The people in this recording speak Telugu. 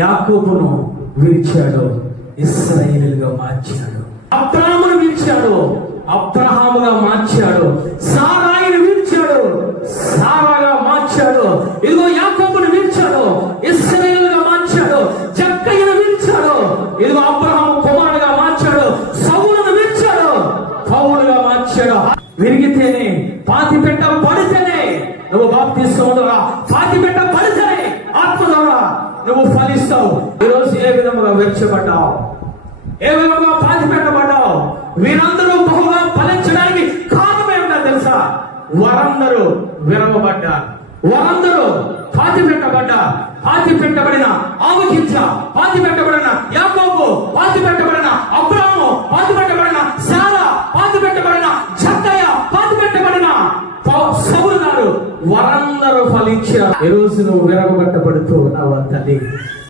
యాకోబును విడిచాడు, ఇశ్రాయేలుగా మార్చాడు. అబ్రాహామును విడిచాడు, అబ్రహాముగా మార్చాడు. సారాయిని విడిచాడు, సారాగా మార్చాడు. ఇదిగో యాకోబును విడిచాడు, ఇశ్రాయేలుగా మార్చాడు. జక్కయ్యను విడిచాడు, ఇదిగో అబ్రహాము కుమారుడుగా మార్చాడు. సౌలును విడిచాడు, పౌలుగా మార్చాడు. విరిగితేనే, పాతి పెట్టబడితేనే నువ్వు బాప్తిస్మం ద్వారా, పాతి పెట్టబడితేనే ఆత్మ ద్వారా నువ్వు ఫలిస్తావు. ఈరోజు ఏ విధముగా విరచబడ్డావు, ఏ విధముగా పాతి పెట్టబడ్డావు? వీరందరూ బహుగా ఫలించడానికి కారణం ఏమిటో తెలుసా? వారందరూ విరవబడ్డారు, వారందరూ పాతి పెట్టబడ్డారు. పాతి పెట్టబడిన ఆవుకించ, పాతి పెట్టబడిన యాకోబు, పాతి పెట్టబడిన అబ్రాహాము, పాతి పెట్టబడిన శారా, పాతి పెట్టబడిన జక్కయ్య, పాతి పెట్టబడిన సౌలు గారు, వారందరూ ఫలించారు. ఈ రోజు నువ్వు విరవబట్టబడుతూ ఉన్నావు తల్లి.